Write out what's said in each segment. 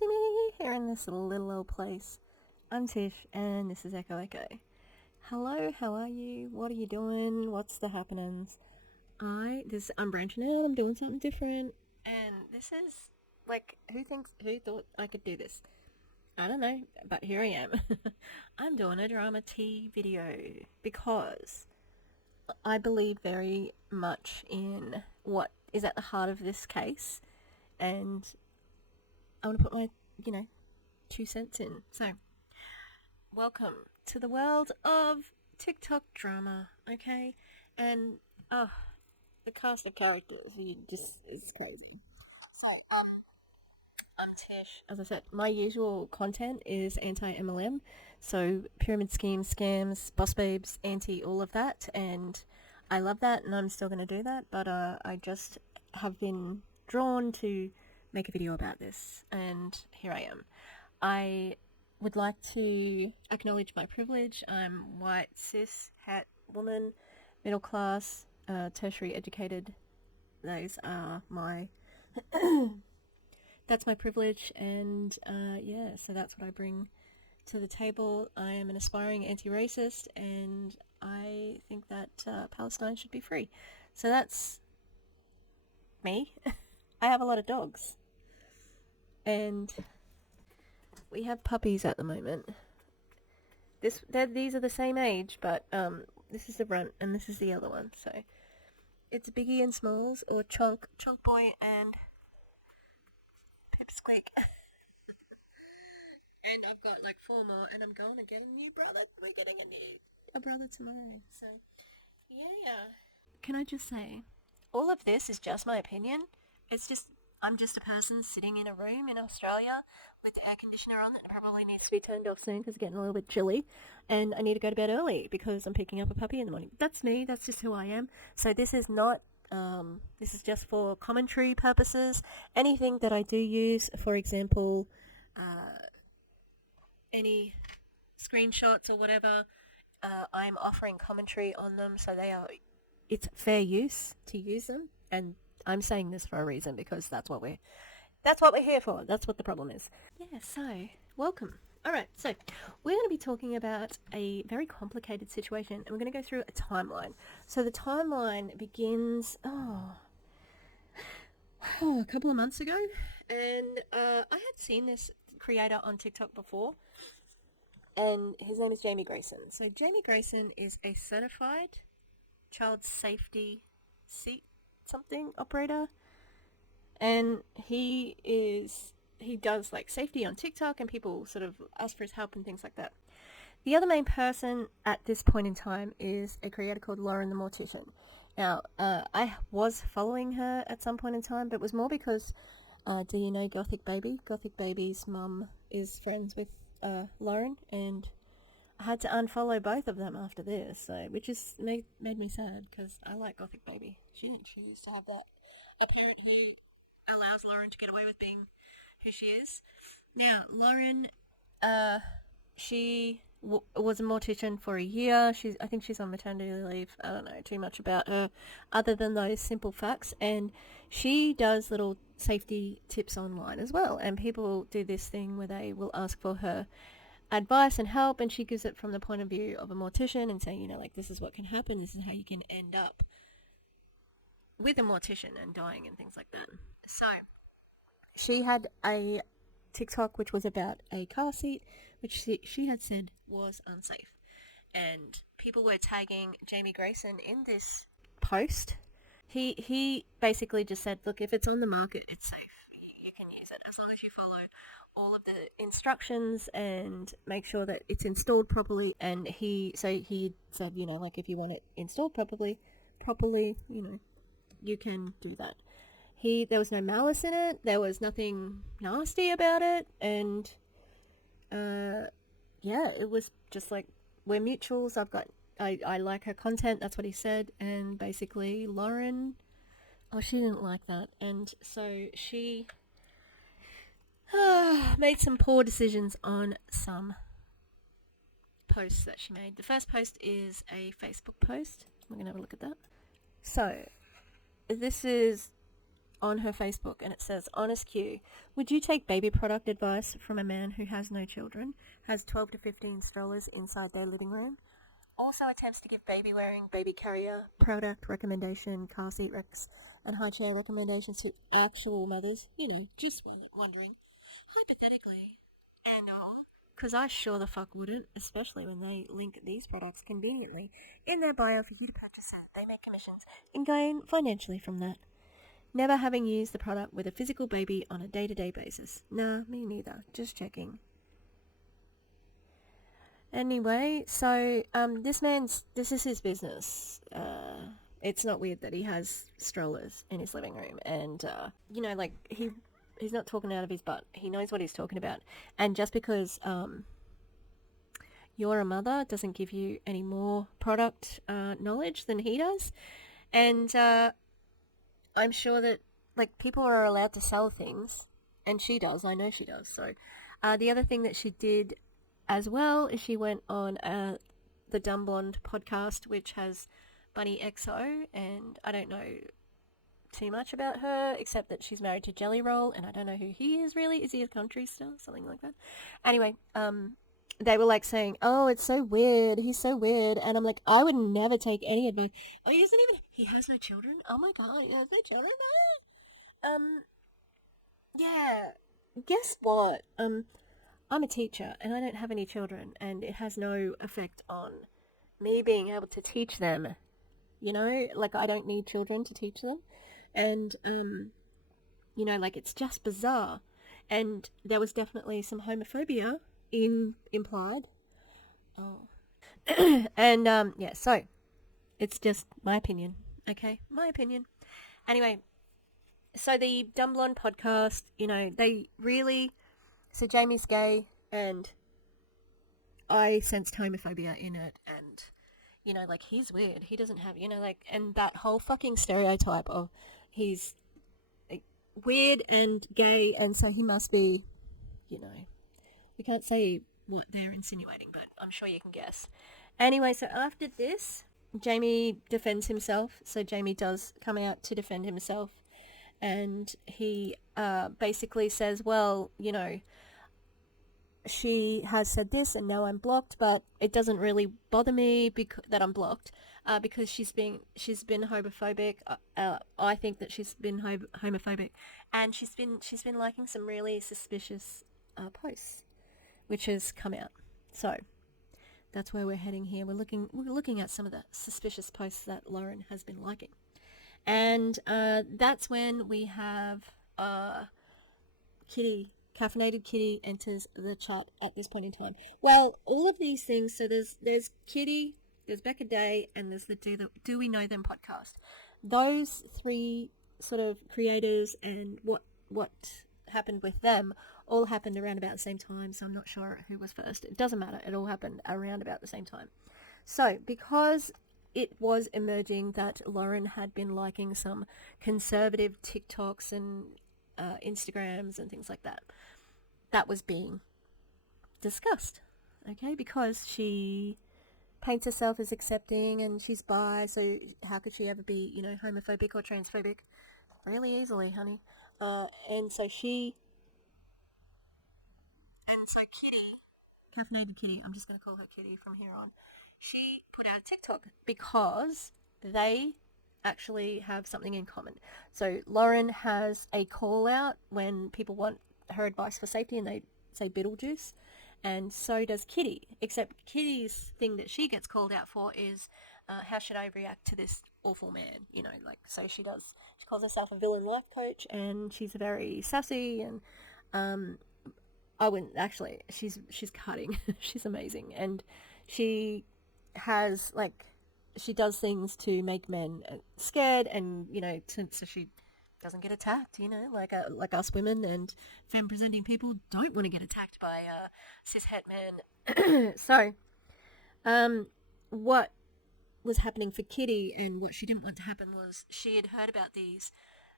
to me here in this little old place. I'm Tish, and this is Echo Echo. Hello, how are you? What are you doing? What's the happenings? I'm branching out. I'm doing something different, and this is like, who thought I could do this? I don't know, but here I am. I'm doing a drama tea video because I believe very much in what is at the heart of this case, and I want to put my, 2 cents in. So, welcome to the world of TikTok drama, okay? And, the cast of characters, is crazy. So, I'm Tish. As I said, my usual content is anti-MLM, so pyramid schemes, scams, boss babes, anti, all of that, and I love that, and I'm still going to do that, but I just have been drawn to make a video about this, and here I am. I would like to acknowledge my privilege. I'm white, cis, het, woman, middle class, tertiary educated. Those are my... that's my privilege, and so that's what I bring to the table. I am an aspiring anti-racist, and I think that Palestine should be free. So that's me. I have a lot of dogs, and we have puppies at the moment. These are the same age, but this is the runt and this is the other one. So it's Biggie and Smalls, or Chunk Boy and Pipsqueak. And I've got like 4 more, and I'm going to get a new brother. We're getting a brother tomorrow. So yeah. Can I just say, all of this is just my opinion. I'm just a person sitting in a room in Australia with the air conditioner on that probably needs to be turned off soon because it's getting a little bit chilly, and I need to go to bed early because I'm picking up a puppy in the morning. That's me. That's just who I am. So this is not. This is just for commentary purposes. Anything that I do use, for example, any screenshots or whatever, I'm offering commentary on them, so it's fair use to use them, and I'm saying this for a reason because that's what we're here for. That's what the problem is. Yeah, so welcome. Alright, so we're going to be talking about a very complicated situation, and we're going to go through a timeline. So the timeline begins a couple of months ago, and I had seen this creator on TikTok before, and his name is Jamie Grayson. So Jamie Grayson is a certified child safety seat something operator, and he does like safety on TikTok, and people sort of ask for his help and things like that. The other main person at this point in time is a creator called Lauren the Mortician. Now, I was following her at some point in time, but it was more because, do you know Gothic Baby? Gothic Baby's mum is friends with Lauren, and I had to unfollow both of them after this, so, which is made me sad because I like Gothic Baby. She didn't choose to have a parent who allows Lauren to get away with being who she is. Now, Lauren, she was a mortician for a year. I think she's on maternity leave. I don't know too much about her other than those simple facts, and she does little safety tips online as well, and people do this thing where they will ask for her advice and help, and she gives it from the point of view of a mortician and saying, this is what can happen, this is how you can end up with a mortician and dying and things like that. So she had a TikTok which was about a car seat which she had said was unsafe, and people were tagging Jamie Grayson in this post. He basically just said, look, if it's on the market, it's safe. You can use it as long as you follow all of the instructions and make sure that it's installed properly. And he said, if you want it installed properly, you can do that. There was no malice in it. There was nothing nasty about it. And, it was just like, we're mutuals. I like her content. That's what he said. And basically Lauren, she didn't like that. And so she made some poor decisions on some posts that she made. The first post is a Facebook post. We're going to have a look at that. So, this is on her Facebook, and it says, Honest Q, would you take baby product advice from a man who has no children, has 12 to 15 strollers inside their living room, also attempts to give baby wearing, baby carrier, product recommendation, car seat recs, and high chair recommendations to actual mothers? Just wondering, hypothetically, and all. Because I sure the fuck wouldn't, especially when they link these products conveniently in their bio for you to purchase it. They make commissions and gain financially from that. Never having used the product with a physical baby on a day-to-day basis. Nah, me neither. Just checking. Anyway, so this is his business. It's not weird that he has strollers in his living room, and like he's not talking out of his butt. He knows what he's talking about, and just because you're a mother doesn't give you any more product knowledge than he does, and I'm sure that like people are allowed to sell things, and she does. I know she does. So the other thing that she did as well is she went on the Dumb Blonde podcast, which has Bunny XO, and I don't know too much about her except that she's married to Jelly Roll, and I don't know who he is really. Is he a country star? Something like that. Anyway, they were like saying, oh, it's so weird, he's so weird, and I'm like, I would never take any advice. Oh, he has no children? Oh my god, he has no children? Yeah, guess what? I'm a teacher, and I don't have any children, and it has no effect on me being able to teach them, like, I don't need children to teach them, and, like, it's just bizarre, and there was definitely some homophobia implied. Oh. And, yeah, so, it's just my opinion, okay? My opinion. Anyway, so the Dumb Blonde podcast, they really... So Jamie's gay, and I sensed homophobia in it, and, like, he's weird. He doesn't have, and that whole fucking stereotype of he's weird and gay, and so he must be, we can't say what they're insinuating, but I'm sure you can guess. Anyway, so after this, Jamie defends himself, so Jamie does come out to defend himself, and he basically says, well, she has said this and now I'm blocked, but it doesn't really bother me that I'm blocked because she's been homophobic. I think that she's been homophobic, and she's been liking some really suspicious posts, which has come out. So that's where we're heading here. We're looking at some of the suspicious posts that Lauren has been liking, and that's when we have Kitti. Caffeinated Kitti enters the chat at this point in time. Well, all of these things, so there's Kitti, there's Bekah Day, and there's the Do We Know Them podcast. Those three sort of creators and what happened with them all happened around about the same time, so I'm not sure who was first. It doesn't matter. It all happened around about the same time. So, because it was emerging that Lauren had been liking some conservative TikToks and Instagrams and things like that. That was being discussed, okay? Because she paints herself as accepting and she's bi, so how could she ever be, homophobic or transphobic? Really easily, honey. And so Kitti, Caffeinated Kitti, I'm just going to call her Kitti from here on, she put out a TikTok because they actually have something in common. So Lauren has a call out when people want her advice for safety and they say Beetlejuice, and so does Kitti, except Kitty's thing that she gets called out for is how should I react to this awful man, so she calls herself a villain life coach, and she's very sassy, and I wouldn't actually, she's cutting. She's amazing, and she has she does things to make men scared, and so she doesn't get attacked. Like us women and femme-presenting people don't want to get attacked by cis-het men. So, what was happening for Kitti and what she didn't want to happen was she had heard about these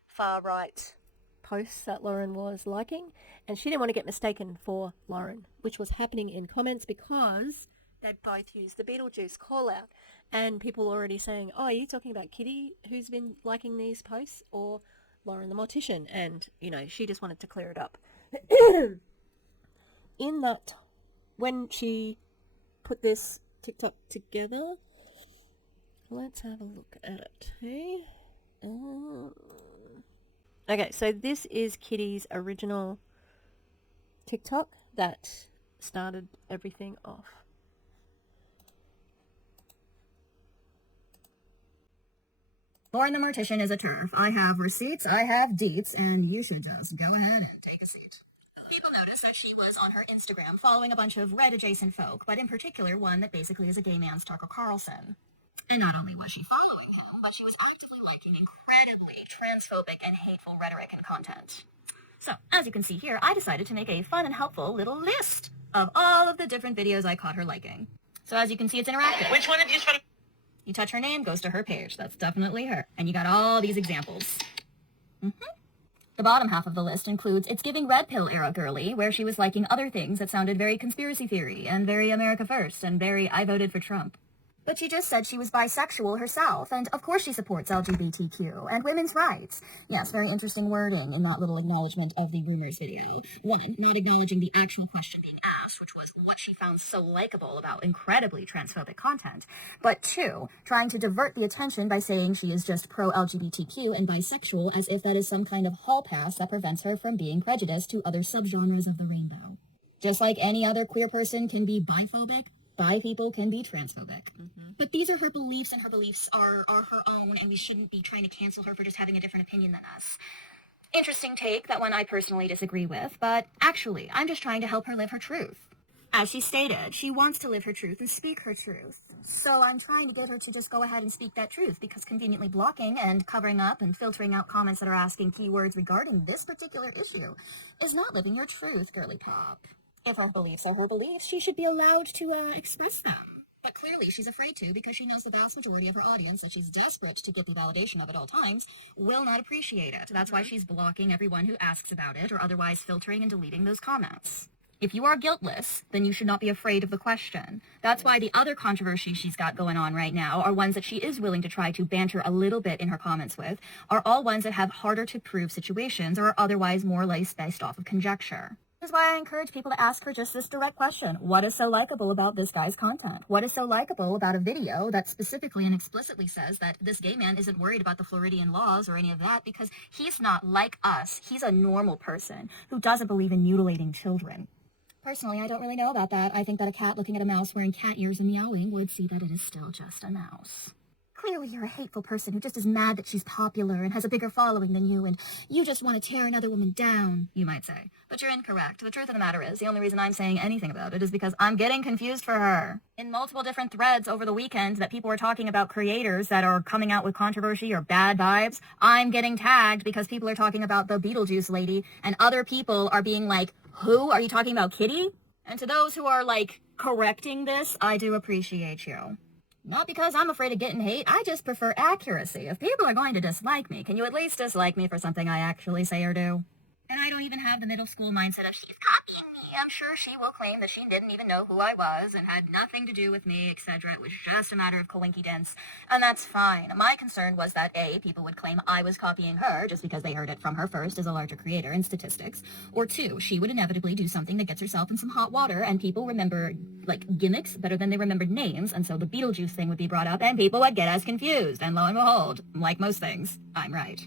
far-right posts that Lauren was liking, and she didn't want to get mistaken for Lauren, which was happening in comments because they both used the Beetlejuice call out, and people were already saying, oh, are you talking about Kitti who's been liking these posts, or Lauren the Mortician, and, you know, she just wanted to clear it up. In that, when she put this TikTok together, let's have a look at it, hey? Okay, so this is Kitti's original TikTok that started everything off. Lauren the Mortician is a turf. I have receipts, I have deets, and you should just go ahead and take a seat. People noticed that she was on her Instagram following a bunch of Red-adjacent folk, but in particular one that basically is a gay man's Tucker Carlson. And not only was she following him, but she was actively liking incredibly transphobic and hateful rhetoric and content. So, as you can see here, I decided to make a fun and helpful little list of all of the different videos I caught her liking. So as you can see, it's interactive. Which one of you spent? You touch her name, goes to her page. That's definitely her. And you got all these examples. The bottom half of the list includes It's Giving Red Pill era girly, where she was liking other things that sounded very conspiracy theory and very America First and very I voted for Trump. But she just said she was bisexual herself, and of course she supports LGBTQ and women's rights. Yes, very interesting wording in that little acknowledgement of the rumors video. One, not acknowledging the actual question being asked, which was what she found so likable about incredibly transphobic content. But two, trying to divert the attention by saying she is just pro-LGBTQ and bisexual as if that is some kind of hall pass that prevents her from being prejudiced to other subgenres of the rainbow. Just like any other queer person can be biphobic, bi people can be transphobic. But these are her beliefs, and her beliefs are her own, and we shouldn't be trying to cancel her for just having a different opinion than us. Interesting take, that one I personally disagree with, but actually, I'm just trying to help her live her truth. As she stated, she wants to live her truth and speak her truth. So I'm trying to get her to just go ahead and speak that truth, because conveniently blocking and covering up and filtering out comments that are asking keywords regarding this particular issue is not living your truth, girly pop. If her beliefs are her beliefs, she should be allowed to express them. But clearly she's afraid to, because she knows the vast majority of her audience, that she's desperate to get the validation of at all times, will not appreciate it. That's why she's blocking everyone who asks about it, or otherwise filtering and deleting those comments. If you are guiltless, then you should not be afraid of the question. That's why the other controversies she's got going on right now are ones that she is willing to try to banter a little bit in her comments with, are all ones that have harder to prove situations, or are otherwise more or less based off of conjecture. This is why I encourage people to ask her just this direct question. What is so likable about this guy's content? What is so likable about a video that specifically and explicitly says that this gay man isn't worried about the Floridian laws or any of that, because he's not like us. He's a normal person who doesn't believe in mutilating children. Personally, I don't really know about that. I think that a cat looking at a mouse wearing cat ears and meowing would see that it is still just a mouse. Clearly you're a hateful person who just is mad that she's popular and has a bigger following than you, and you just want to tear another woman down, you might say. But you're incorrect. The truth of the matter is, the only reason I'm saying anything about it is because I'm getting confused for her. In multiple different threads over the weekend that people are talking about creators that are coming out with controversy or bad vibes, I'm getting tagged because people are talking about the Beetlejuice lady, and other people are being like, who? Are you talking about Kitti? And to those who are, like, correcting this, I do appreciate you. Not because I'm afraid of getting hate, I just prefer accuracy. If people are going to dislike me, can you at least dislike me for something I actually say or do? And I don't even have the middle school mindset of she's copying me. I'm sure she will claim that she didn't even know who I was and had nothing to do with me, etc. It was just a matter of coinkydence, and that's fine. My concern was that A, people would claim I was copying her just because they heard it from her first as a larger creator in statistics, or two, she would inevitably do something that gets herself in some hot water and people remember, like, gimmicks better than they remembered names, and so the Beetlejuice thing would be brought up and people would get as confused, and lo and behold, like most things, I'm right.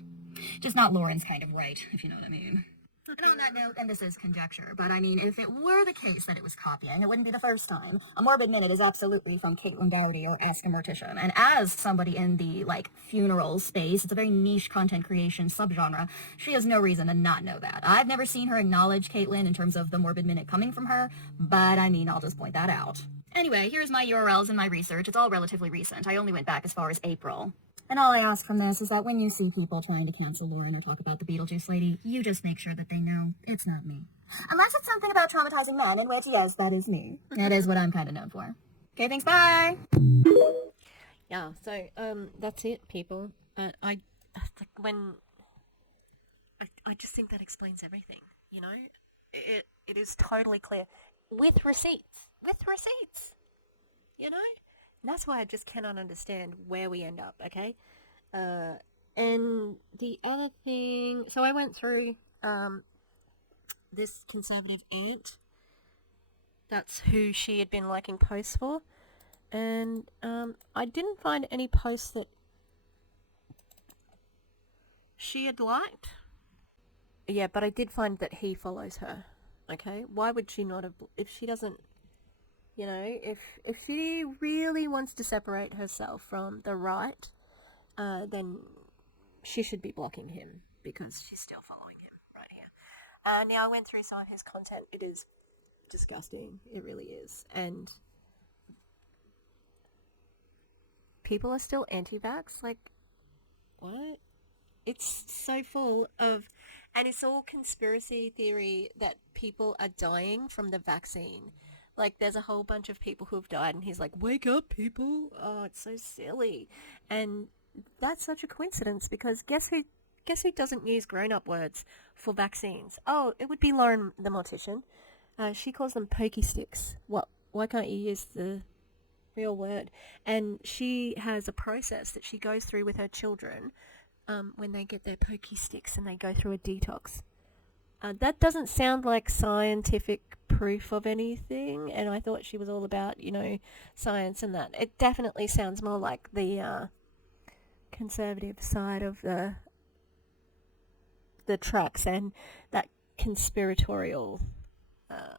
Just not Lauren's kind of right, if you know what I mean. And on that note, and this is conjecture, but I mean, if it were the case that it was copying, it wouldn't be the first time. A Morbid Minute is absolutely from Caitlin Dowdy or Ask a Mortician. And as somebody in the, like, funeral space, it's a very niche content creation subgenre, she has no reason to not know that. I've never seen her acknowledge Caitlin in terms of the Morbid Minute coming from her, but I mean, I'll just point that out. Anyway, here's my URLs and my research. It's all relatively recent. I only went back as far as April. And all I ask from this is that when you see people trying to cancel Lauren or talk about the Beetlejuice lady, you just make sure that they know it's not me. Unless it's something about traumatizing men, in which, yes, that is me. That is what I'm kind of known for. Okay, thanks, bye! Yeah, so, that's it, people. I just think that explains everything, you know? It is totally clear. With receipts. You know? And that's why I just cannot understand where we end up, okay? And the other thing, so I went through this conservative aunt. That's who she had been liking posts for. And I didn't find any posts that she had liked. Yeah, but I did find that he follows her. Okay, why would she not have? If she doesn't, if she really wants to separate herself from the right, then she should be blocking him because she's still following him right here. Now I went through some of his content. It is disgusting. It really is, and people are still anti-vax. Like, what? It's so full of, and it's all conspiracy theory that people are dying from the vaccine. Like, there's a whole bunch of people who have died, and he's like, wake up, people. Oh, it's so silly. And that's such a coincidence because guess who doesn't use grown-up words for vaccines? Oh, it would be Lauren the Mortician. She calls them pokey sticks. What? Why can't you use the real word? And she has a process that she goes through with her children when they get their pokey sticks and they go through a detox. That doesn't sound like scientific proof of anything, and I thought she was all about, science and that. It definitely sounds more like the conservative side of the tracks and that conspiratorial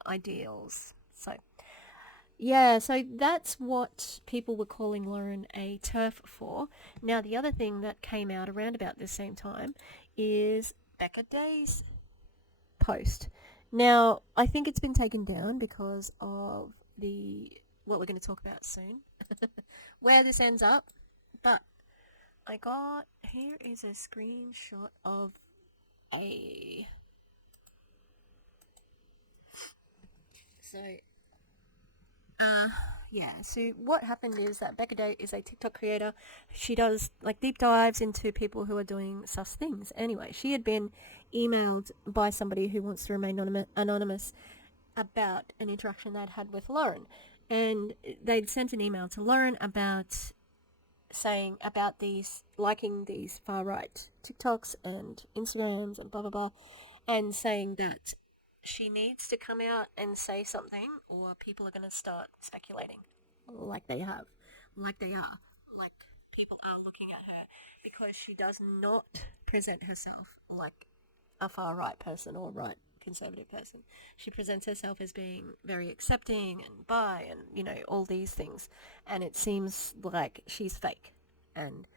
ideals. So, yeah, so that's what people were calling Lauren a TERF for. Now, the other thing that came out around about the same time is Bekah Day's post. Now, I think it's been taken down because of what we're going to talk about soon, where this ends up. But here is a screenshot of a, so so what happened is that Bekah Day is a TikTok creator. She does like deep dives into people who are doing sus things. Anyway, she had been emailed by somebody who wants to remain anonymous about an interaction they'd had with Lauren. And they'd sent an email to Lauren about saying about liking these far right TikToks and Instagrams and blah blah blah, and saying that she needs to come out and say something or people are going to start speculating like they have, like they are, like people are looking at her because she does not present herself like a far right person or right conservative person. She presents herself as being very accepting and bi and, all these things. And it seems like she's fake. And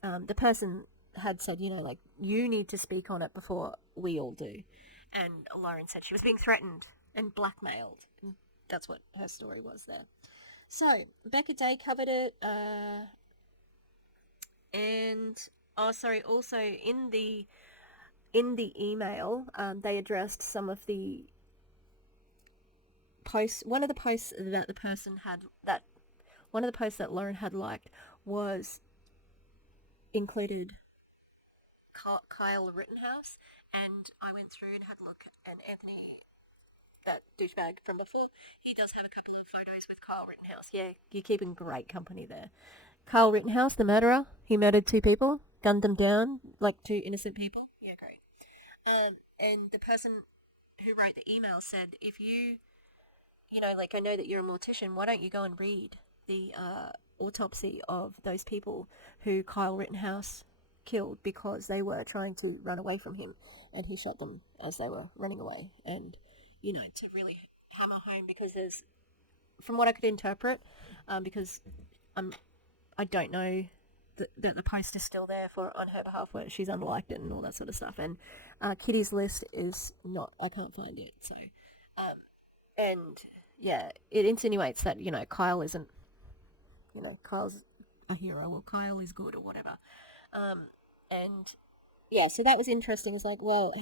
the person had said, like, you need to speak on it before we all do. And Lauren said she was being threatened and blackmailed. And that's what her story was there. So, Bekah Day covered it. Also in the email, they addressed some of the posts. One of the posts that Lauren had liked was included Kyle Rittenhouse, and I went through and had a look, and Anthony, that douchebag from before, he does have a couple of photos with Kyle Rittenhouse. Yeah, you're keeping great company there. Kyle Rittenhouse, the murderer, he murdered 2 people, gunned them down, like 2 innocent people. Yeah, great. And the person who wrote the email said, if like I know that you're a mortician, why don't you go and read the autopsy of those people who Kyle Rittenhouse killed because they were trying to run away from him and he shot them as they were running away. And, to really hammer home, because there's, from what I could interpret, because I don't know that the post is still there on her behalf where she's unliked it and all that sort of stuff. And Kitty's list is not, I can't find it. So, and yeah, it insinuates that, Kyle isn't, Kyle's a hero or Kyle is good or whatever. And yeah, so that was interesting. It's like, well,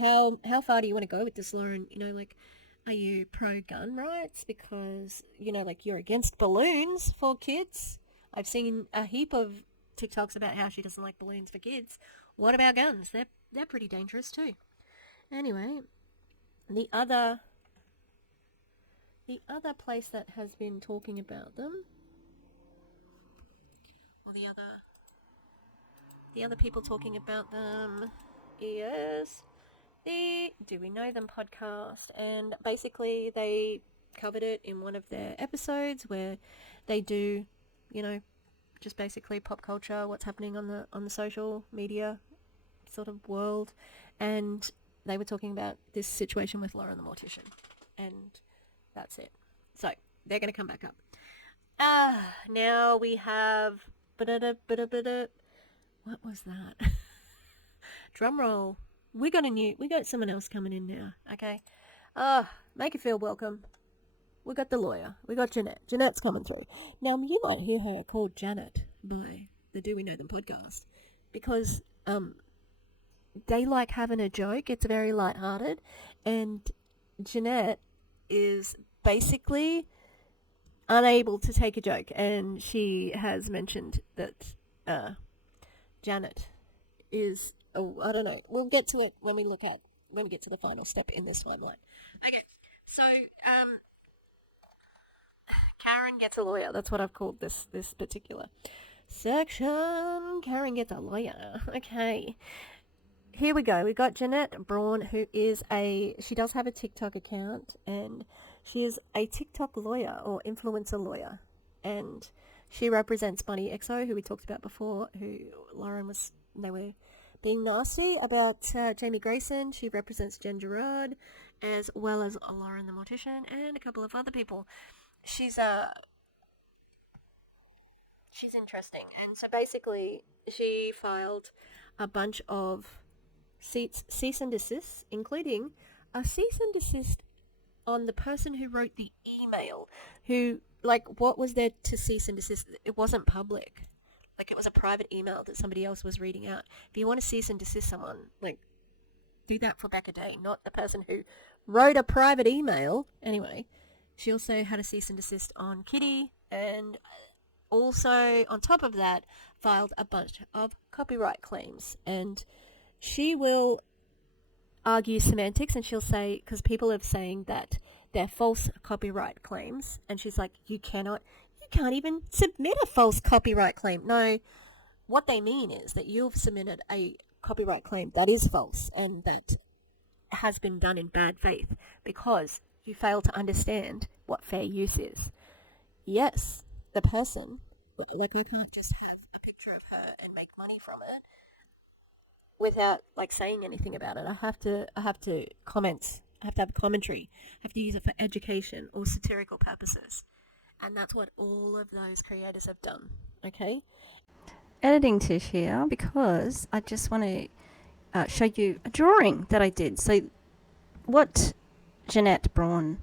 how far do you want to go with this, Lauren? Like, are you pro-gun rights because, like you're against balloons for kids? I've seen a heap of TikToks about how she doesn't like balloons for kids. What about guns? They're pretty dangerous too. Anyway, the other place that has been talking about them, or the the other people talking about them is the Do We Know Them podcast, and basically they covered it in one of their episodes where they do, just basically pop culture, what's happening on the social media sort of world, and they were talking about this situation with Lauren the Mortician, and that's it. So they're going to come back up. Now we have what was that? Drum roll. We got someone else coming in now. Okay. Make it feel welcome. We got the lawyer. We got Jeanette. Jeanette's coming through. Now, you might hear her called Janet by the Do We Know Them podcast because they like having a joke. It's very lighthearted. And Jeanette is basically unable to take a joke. And she has mentioned that Janet is... Oh, I don't know. We'll get to it when we get to the final step in this timeline. Okay. So, Karen gets a lawyer. That's what I've called this particular section. Karen gets a lawyer. Okay. Here we go. We got Jeanette Braun, she does have a TikTok account, and she is a TikTok lawyer or influencer lawyer. And she represents Bunny XO, who we talked about before, who they were being nasty about Jamie Grayson. She represents Jen Gerard, as well as Lauren the Mortician, and a couple of other people. She's interesting. And so basically, she filed a bunch of cease and desist, including a cease and desist on the person who wrote the email, what was there to cease and desist? It wasn't public. It was a private email that somebody else was reading out. If you want to cease and desist someone, do that for Bekah Day, not the person who wrote a private email. Anyway, she also had a cease and desist on Kitti, and also, on top of that, filed a bunch of copyright claims. And she will argue semantics, and she'll say, because people are saying that they're false copyright claims, and she's like, you can't even submit a false copyright claim. No, what they mean is that you've submitted a copyright claim that is false and that has been done in bad faith because you fail to understand what fair use is. Yes, the person, I can't just have a picture of her and make money from it without saying anything about it. I have to comment. I have to have commentary. I have to use it for education or satirical purposes. And that's what all of those creators have done, okay? Editing Tish here because I just want to show you a drawing that I did. So what Jeanette Braun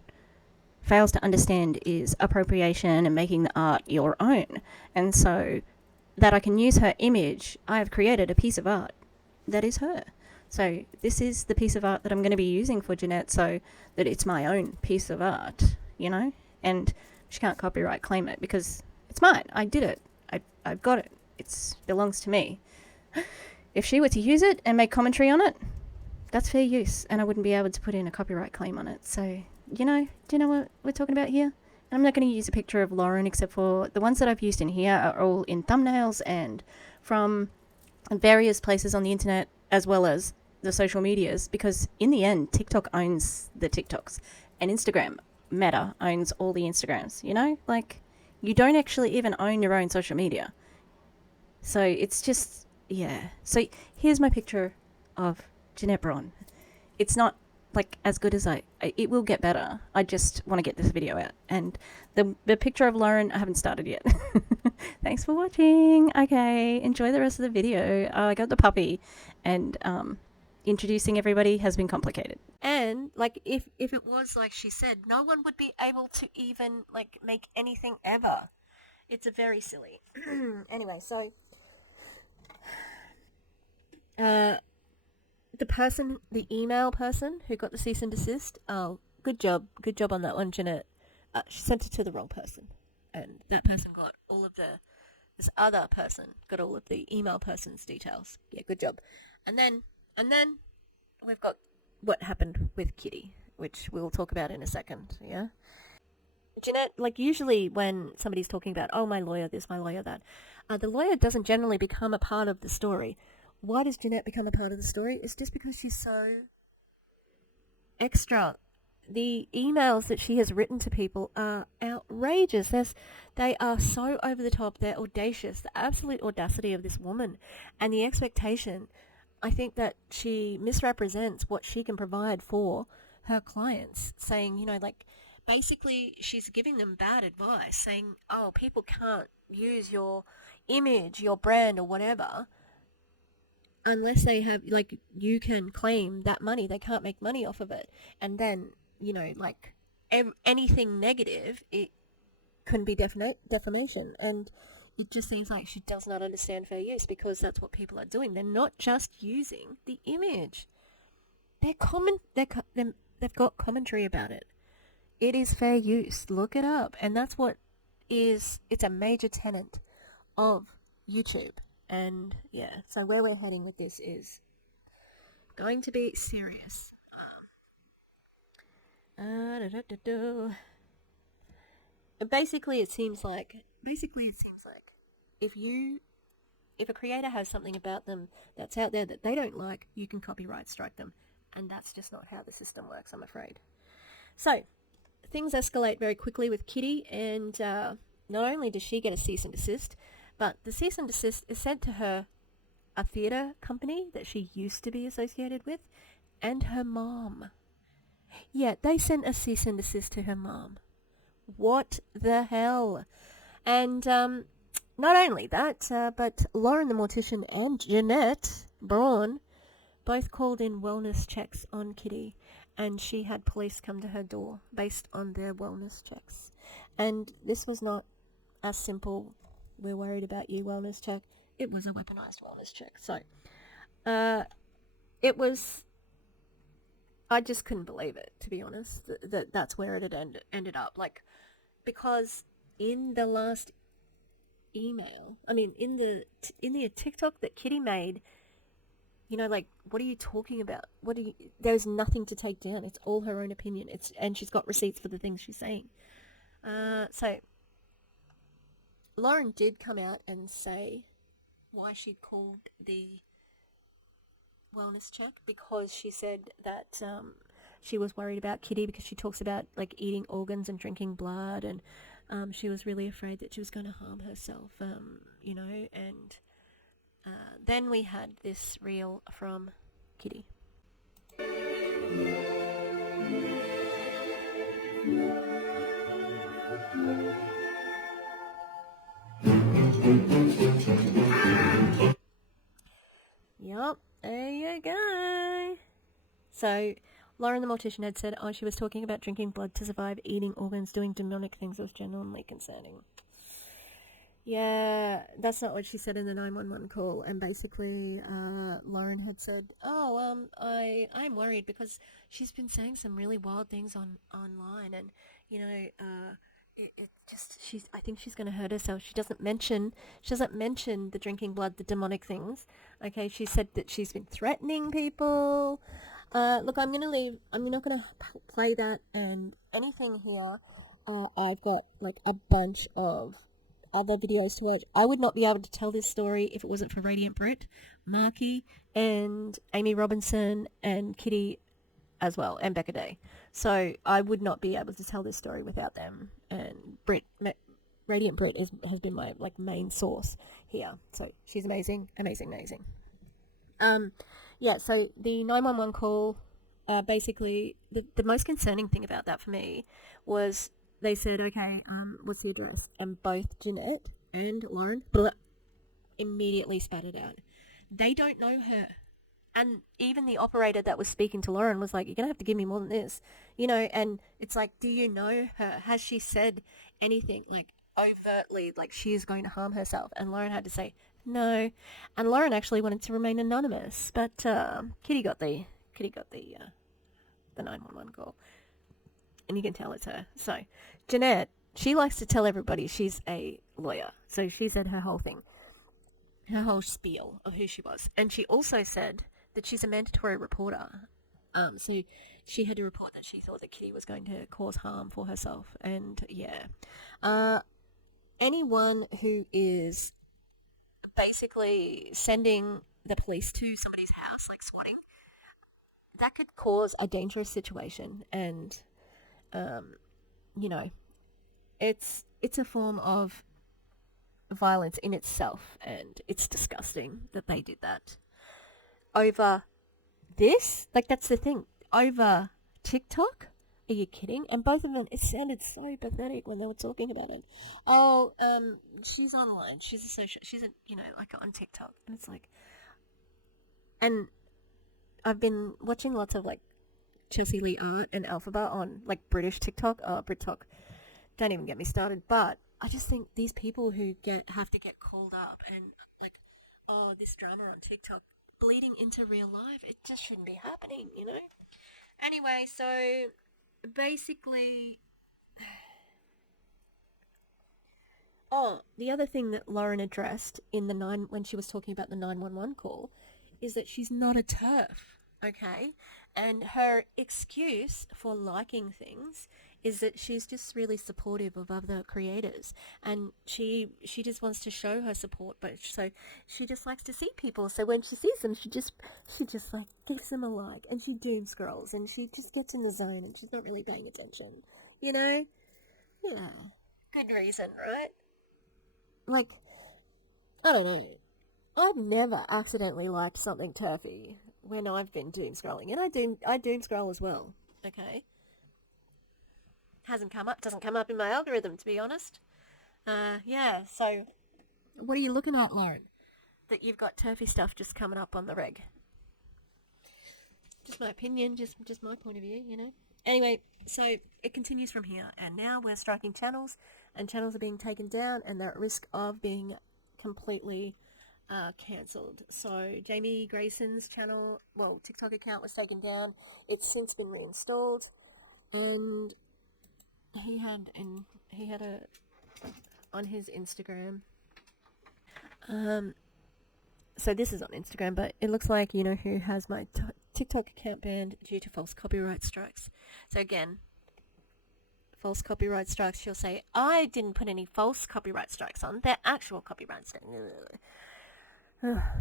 fails to understand is appropriation and making the art your own. And so that I can use her image, I have created a piece of art that is her. So this is the piece of art that I'm going to be using for Jeanette so that it's my own piece of art, and she can't copyright claim it because it's mine. I did it. I've got it. It belongs to me. If she were to use it and make commentary on it, that's fair use, and I wouldn't be able to put in a copyright claim on it. So, do you know what we're talking about here? And I'm not going to use a picture of Lauren, except for the ones that I've used in here are all in thumbnails and from various places on the internet, as well as the social medias, because in the end, TikTok owns the TikToks, and Instagram, Meta, owns all the Instagrams, you don't actually even own your own social media. So it's just, yeah. So here's my picture of Jeanette Braun. It's not as good as it will get better. I just want to get this video out. And the picture of Lauren, I haven't started yet. Thanks for watching. Okay, enjoy the rest of the video. I got the puppy, and introducing everybody has been complicated. And if it was like she said, no one would be able to even make anything ever. It's a very silly. Anyway, so the email person who got the cease and desist, good job on that one, Jeanette. She sent it to the wrong person, and that person got all of this other person got all of the email person's details. Yeah, good job. And then we've got what happened with Kitti, which we'll talk about in a second, yeah? Jeanette, usually when somebody's talking about, oh, my lawyer this, my lawyer that, The lawyer doesn't generally become a part of the story. Why does Jeanette become a part of the story? It's just because she's so extra. The emails that she has written to people are outrageous. They are so over the top. They're audacious. The absolute audacity of this woman and the expectation. I think that she misrepresents what she can provide for her clients, saying, basically she's giving them bad advice, saying, oh, people can't use your image, your brand, or whatever, unless they have, you can claim that money. They can't make money off of it. And then, anything negative, it can be defamation. And it just seems like she does not understand fair use, because that's what people are doing. They're not just using the image. They've got commentary about it. It is fair use. Look it up. And that's what it's a major tenet of YouTube. And yeah, so where we're heading with this is going to be serious. Basically it seems like if a creator has something about them that's out there that they don't like, you can copyright strike them. And that's just not how the system works, I'm afraid. So, things escalate very quickly with Kitti, and not only does she get a cease and desist, but the cease and desist is sent to a theatre company that she used to be associated with, and her mom. Yeah, they sent a cease and desist to her mom. What the hell? And not only that, but Lauren the Mortician and Jeanette Braun both called in wellness checks on Kitti, and she had police come to her door based on their wellness checks. And this was not a simple, we're worried about you wellness check. It was a weaponized wellness check. So, it was, I just couldn't believe it, to be honest, that's where it had ended up. Because in the last email, in the TikTok that Kitti made, what are you talking about? There's nothing to take down. It's all her own opinion. And she's got receipts for the things she's saying. So Lauren did come out and say why she'd called the wellness check, because she said that she was worried about Kitti because she talks about eating organs and drinking blood, and she was really afraid that she was going to harm herself, and then we had this reel from Kitti. Yup, there you go. So, Lauren the Mortician had said, she was talking about drinking blood to survive, eating organs, doing demonic things that was genuinely concerning. Yeah, that's not what she said in the 911 call. And basically, Lauren had said, I'm worried because she's been saying some really wild things online, and I think she's going to hurt herself. She doesn't mention the drinking blood, the demonic things. Okay, she said that she's been threatening people. Look, I'm not going to play that anything here. I've got a bunch of other videos to watch. I would not be able to tell this story if it wasn't for Radiant Brit, Marky, and Amy Robinson, and Kitti as well, and Bekah Day. So I would not be able to tell this story without them. And Radiant Brit has been my main source here. So she's amazing. Yeah, so the 911 call, basically, the most concerning thing about that for me was they said, okay, what's the address? And both Jeanette and Lauren immediately spat it out. They don't know her. And even the operator that was speaking to Lauren was like, you're going to have to give me more than this. And it's like, do you know her? Has she said anything overtly she is going to harm herself? And Lauren had to say, no. And Lauren actually wanted to remain anonymous, but Kitti got the 911 call. And you can tell it's her. So, Jeanette, she likes to tell everybody she's a lawyer. So she said her whole thing, her whole spiel of who she was. And she also said that she's a mandatory reporter. So she had to report that she thought that Kitti was going to cause harm for herself. And yeah. Anyone who is basically sending the police to somebody's house, like swatting, that could cause a dangerous situation. And, um, you know, it's a form of violence in itself, and it's disgusting that they did that over this. Like, that's the thing, over TikTok. Are you kidding? And both of them, it sounded so pathetic when they were talking about it. Oh, she's online. She's a social. She's a, like on TikTok, and it's like, and I've been watching lots of like Chelsea Lee Art and Alphaba on like British TikTok, BritTok. Don't even get me started. But I just think these people who have to get called up and like, oh, this drama on TikTok bleeding into real life, it just shouldn't be happening, Anyway, so basically, oh, the other thing that Lauren addressed in when she was talking about the 911 call is that she's not a TERF, okay? And her excuse for liking things is that she's just really supportive of other creators, and she just wants to show her support, but so she just likes to see people. So when she sees them, she just like gives them a like, and she doom scrolls, and she just gets in the zone, and she's not really paying attention, you know? Yeah, good reason, right? Like, I don't know. I've never accidentally liked something turfy when I've been doom scrolling, and I doom scroll as well. Okay, doesn't come up in my algorithm, to be honest. Yeah. So, what are you looking at, Lauren? That you've got turfy stuff just coming up on the reg? Just my opinion, just my point of view. Anyway, so it continues from here, and now we're striking channels, and channels are being taken down, and they're at risk of being completely cancelled. So Jamie Grayson's channel, TikTok account was taken down. It's since been reinstalled, and he had a on his Instagram. So this is on Instagram, but it looks like who has my TikTok account banned due to false copyright strikes. So again, false copyright strikes. She'll say, "I didn't put any false copyright strikes on. They're actual copyright strikes."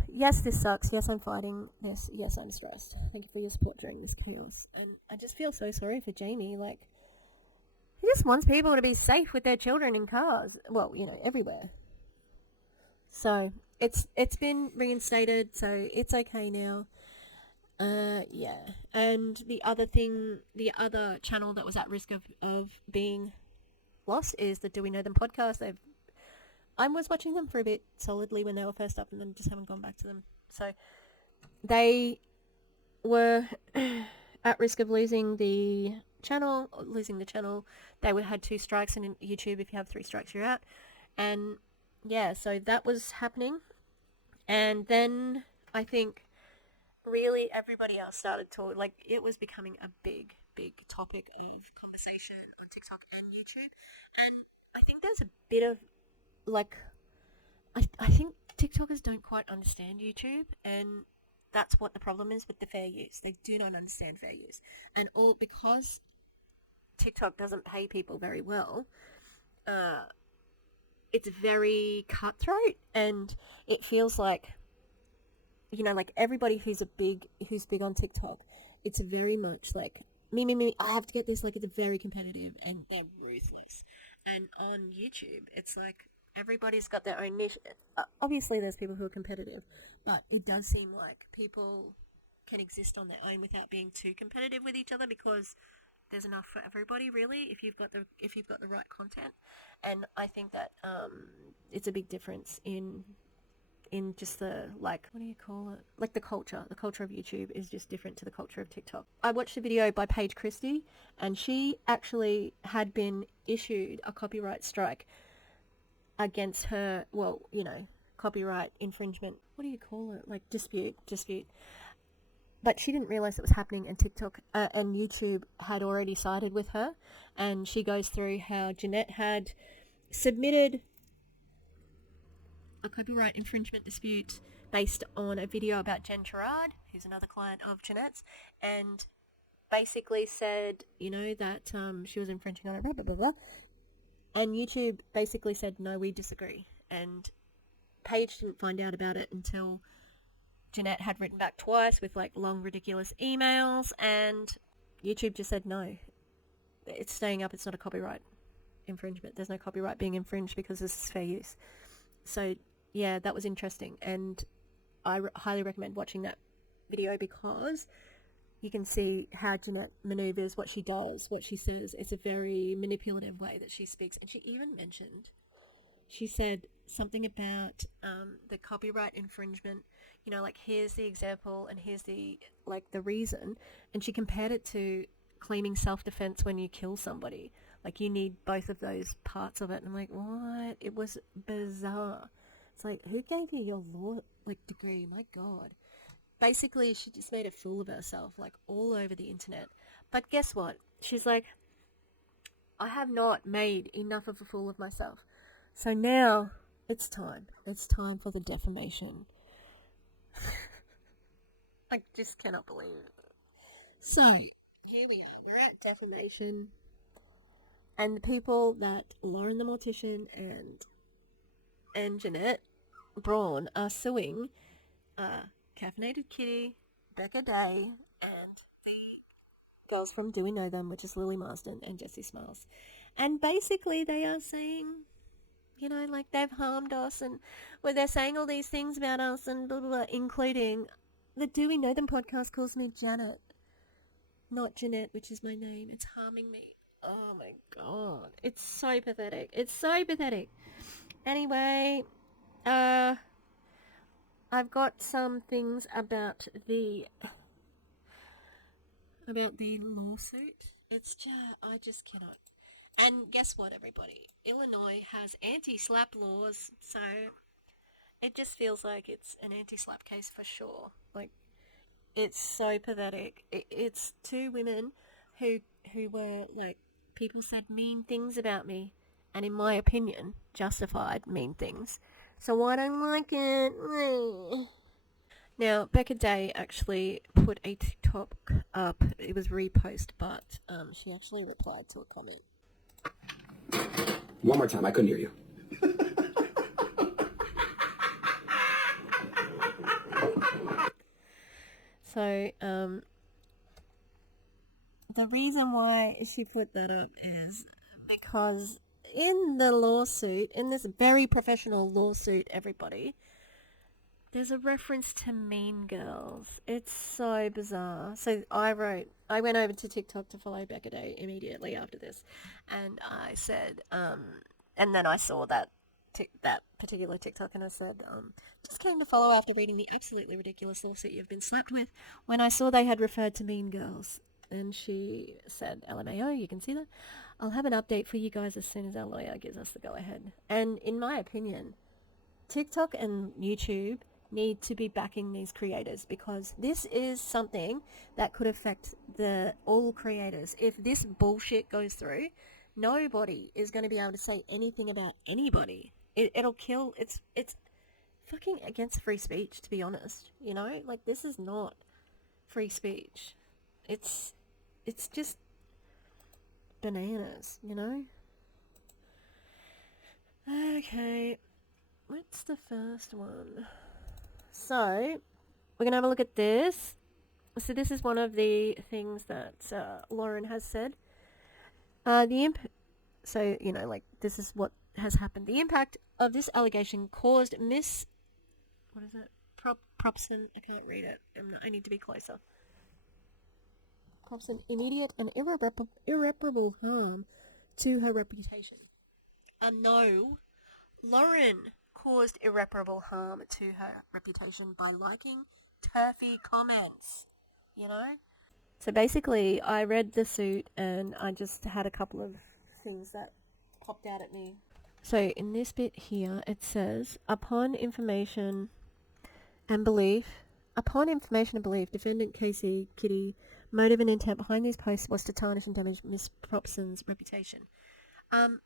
Yes, this sucks. Yes, I'm fighting this. Yes, I'm stressed. Thank you for your support during this chaos. And I just feel so sorry for Jamie. Like, he just wants people to be safe with their children in cars. Well, everywhere. So it's been reinstated, so it's okay now. Yeah. And the other channel that was at risk of being lost is the Do We Know Them podcast. I was watching them for a bit solidly when they were first up, and then just haven't gone back to them. So they were at risk of losing the channel. They had 2 strikes, and in YouTube, if you have 3 strikes, you're out. And yeah, so that was happening. And then I think really everybody else started to, like, it was becoming a big topic of conversation on TikTok and YouTube. And I think there's a bit of, like, I think TikTokers don't quite understand YouTube, and that's what the problem is with the fair use. They do not understand fair use. And all because TikTok doesn't pay people very well, it's very cutthroat, and it feels like, like everybody who's big on TikTok, it's very much like me, I have to get this. Like, it's very competitive, and they're ruthless. And on YouTube, it's like everybody's got their own niche. Obviously, there's people who are competitive, but it does seem like people can exist on their own without being too competitive with each other, because there's enough for everybody, really, if you've got the right content. And I think that it's a big difference in just the, like, what do you call it? Like, the culture of YouTube is just different to the culture of TikTok. I watched a video by Paige Christie, and she actually had been issued a copyright strike against her, copyright infringement. What do you call it? Like, dispute. But she didn't realize it was happening, and TikTok and YouTube had already sided with her. And she goes through how Jeanette had submitted a copyright infringement dispute based on a video about Jen Gerard, who's another client of Jeanette's, and basically said, that she was infringing on it, blah, blah, blah, blah. And YouTube basically said, no, we disagree. And Paige didn't find out about it until Jeanette had written back twice with like long, ridiculous emails, and YouTube just said no. It's staying up. It's not a copyright infringement. There's no copyright being infringed because this is fair use. So yeah, that was interesting, and I highly recommend watching that video because you can see how Jeanette maneuvers, what she does, what she says. It's a very manipulative way that she speaks, and she even mentioned, she said something about the copyright infringement, you know, like here's the example and here's the reason, and she compared it to claiming self-defense when you kill somebody. Like you need both of those parts of it, and I'm like, what? It was bizarre. It's like, who gave you your law degree? My God. Basically, she just made a fool of herself, like all over the internet. But guess what? She's like, I have not made enough of a fool of myself. So now it's time. It's time for the defamation. I just cannot believe it. So here we are. We're at defamation. And the people that Lauren the Mortician and Jeanette Braun are suing Caffeinated Kitti, Bekah Day, and the girls from Do We Know Them, which is Lily Marsden and Jessie Smiles. And basically they are saying, you know, like they've harmed us, and where they're saying all these things about us and blah, blah, blah, including the Do We Know Them podcast calls me Janet, not Jeanette, which is my name. It's harming me. Oh my God. It's so pathetic. It's so pathetic. Anyway, I've got some things about the lawsuit. It's just, I just cannot. And guess what, everybody? Illinois has anti-slap laws, so it just feels like it's an anti-slap case for sure. Like, it's so pathetic. It's two women who were, like, people said mean things about me, and in my opinion, justified mean things. So I don't like it. Now, Bekah Day actually put a TikTok up. It was reposted, but she actually replied to a comment. One more time, I couldn't hear you. So, the reason why she put that up is because in the lawsuit, in this very professional lawsuit, everybody, there's a reference to Mean Girls. It's so bizarre. So I went over to TikTok to follow Bekah Day immediately after this, and I said, and then I saw that particular TikTok, and I said, just came to follow after reading the absolutely ridiculous lawsuit you've been slapped with, when I saw they had referred to Mean Girls. And she said, LMAO, you can see that. I'll have an update for you guys as soon as our lawyer gives us the go-ahead. And in my opinion, TikTok and YouTube need to be backing these creators, because this is something that could affect all creators. If this bullshit goes through, nobody is going to be able to say anything about anybody. It'll kill. It's fucking against free speech, to be honest. You know, like, this is not free speech. It's just bananas, you know? Okay, what's the first one? So, we're going to have a look at this. So this is one of the things that Lauren has said. So, you know, like, this is what has happened. The impact of this allegation caused Propson, I can't read it. I need to be closer. Propson immediate and irreparable harm to her reputation. No, Lauren caused irreparable harm to her reputation by liking turfy comments, you know? So basically, I read the suit and I just had a couple of things that popped out at me. So in this bit here, it says, upon information and belief, defendant Casey Kitti, motive and intent behind these posts was to tarnish and damage Miss Propson's reputation.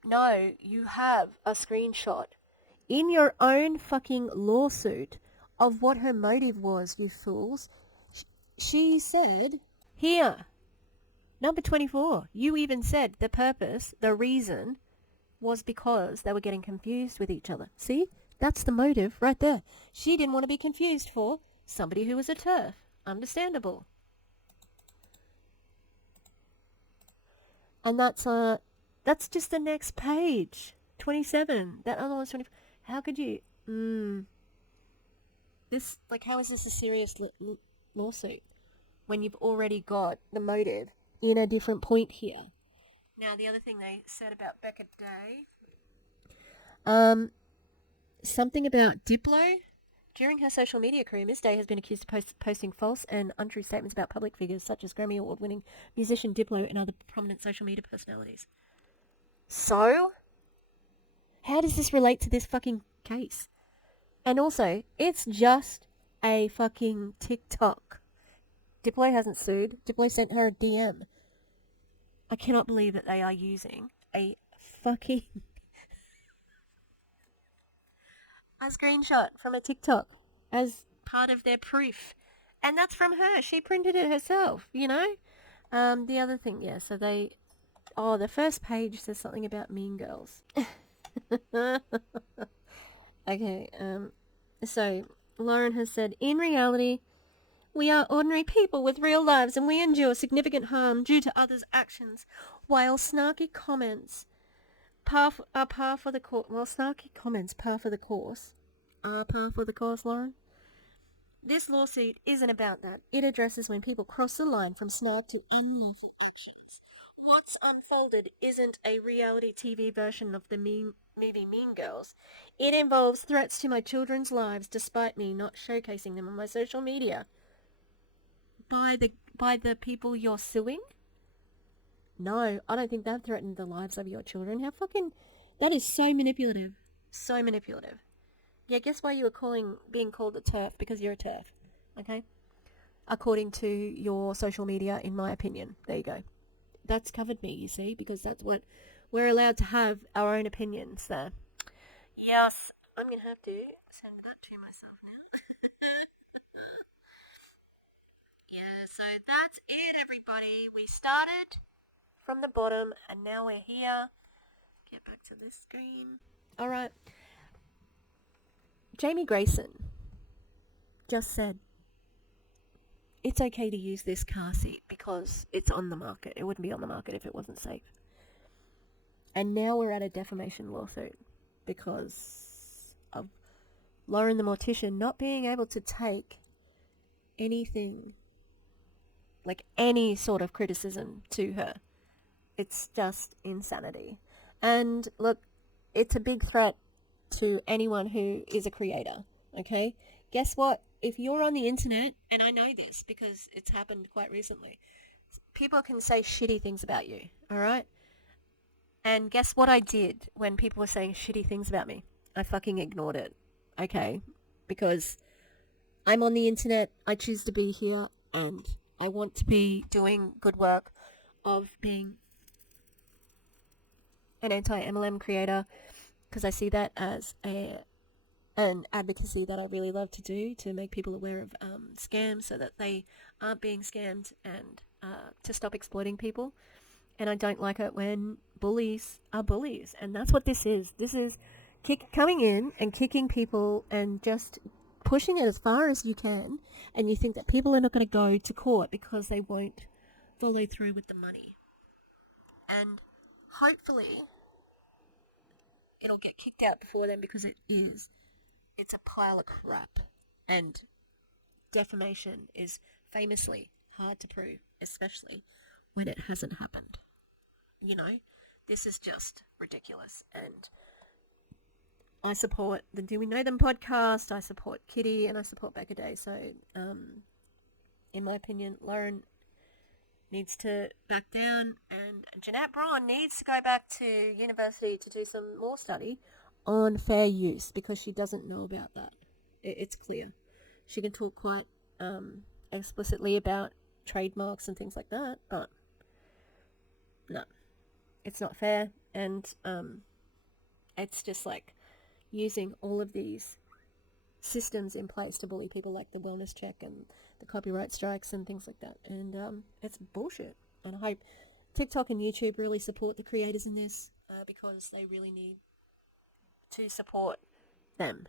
No, you have a screenshot in your own fucking lawsuit of what her motive was, you fools. She said, here, number 24, you even said the purpose, the reason, was because they were getting confused with each other. See? That's the motive right there. She didn't want to be confused for somebody who was a TERF. Understandable. And that's just the next page. 27. That other one's 24. How could you... This, like, how is this a serious lawsuit when you've already got the motive in a different point here? Now, the other thing they said about Bekah Day, something about Diplo. During her social media career, Miss Day has been accused of posting false and untrue statements about public figures such as Grammy Award-winning musician Diplo and other prominent social media personalities. So, how does this relate to this fucking case? And also, it's just a fucking TikTok. Diplo hasn't sued. Diplo sent her a DM. I cannot believe that they are using a fucking... a screenshot from a TikTok as part of their proof. And that's from her. She printed it herself, you know? The other thing, yeah, so they... Oh, the first page says something about Mean Girls. Okay, so Lauren has said, in reality, we are ordinary people with real lives and we endure significant harm due to others' actions, while snarky comments are par for the course. Well, snarky comments par for the course. Are par for the course, Lauren? This lawsuit isn't about that. It addresses when people cross the line from snark to unlawful actions. What's unfolded isn't a reality TV version of the movie Mean Girls. It involves threats to my children's lives despite me not showcasing them on my social media. By the people you're suing? No, I don't think that threatened the lives of your children. How fucking... That is so manipulative. So manipulative. Yeah, guess why you were being called a TERF? Because you're a TERF. Okay? According to your social media, in my opinion. There you go. That's covered me, you see, because that's what... We're allowed to have our own opinions there. Yes, I'm going to have to send that to myself now. Yeah, so that's it, everybody. We started from the bottom, and now we're here. Get back to this screen. Alright. Jamie Grayson just said it's okay to use this car seat because it's on the market. It wouldn't be on the market if it wasn't safe. And now we're at a defamation lawsuit because of Lauren the Mortician not being able to take anything, like any sort of criticism to her. It's just insanity. And look, it's a big threat to anyone who is a creator, okay? Guess what? If you're on the internet, and I know this because it's happened quite recently, people can say shitty things about you, alright? And guess what I did when people were saying shitty things about me? I fucking ignored it, okay? Because I'm on the internet, I choose to be here, and I want to be doing good work of being an anti-MLM creator, because I see that as an advocacy that I really love to do, to make people aware of scams so that they aren't being scammed, and to stop exploiting people. And I don't like it when bullies are bullies, and that's what this is. This is coming in and kicking people and just pushing it as far as you can, and you think that people are not going to go to court because they won't follow through with the money. And hopefully it'll get kicked out before then, because it's a pile of crap. And defamation is famously hard to prove, especially when it hasn't happened. You know, this is just ridiculous. And I support the Do We Know Them podcast, I support Kitti, and I support Bekah Day. So, in my opinion, Lauren needs to back down, and Jeanette Braun needs to go back to university to do some more study on fair use, because she doesn't know about that. It's clear. She can talk quite explicitly about trademarks and things like that, but no, it's not fair. And it's just like using all of these systems in place to bully people, like the wellness check and the copyright strikes and things like that. And it's bullshit. And I hope TikTok and YouTube really support the creators in this, because they really need to support them.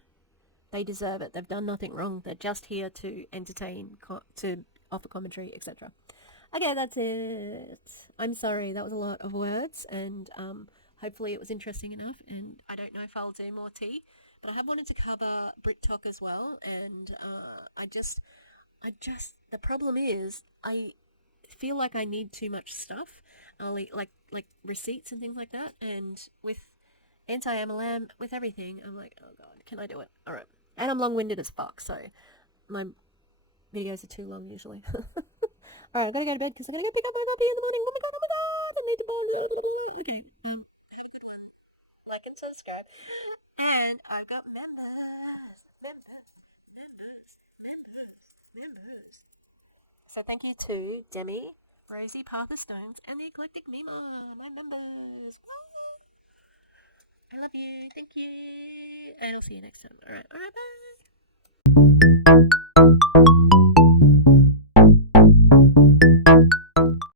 They deserve it. They've done nothing wrong. They're just here to entertain, to offer commentary, etc. Okay, that's it. I'm sorry, that was a lot of words, and hopefully it was interesting enough. And I don't know if I'll do more tea, but I have wanted to cover Brit talk as well. And the problem is, I feel like I need too much stuff, like receipts and things like that. And with anti-MLM, with everything, I'm like, oh god, can I do it? All right, and I'm long-winded as fuck, so my videos are too long usually. All right, I gotta go to bed because I'm gonna go pick up my puppy in the morning. Oh my god, I need to bond. Okay, like and subscribe. And I've got members. So thank you to Demi, Rosie, Partha Stones, and the Eclectic Mima, my members. I love you. Thank you. And I'll see you next time. All right, bye.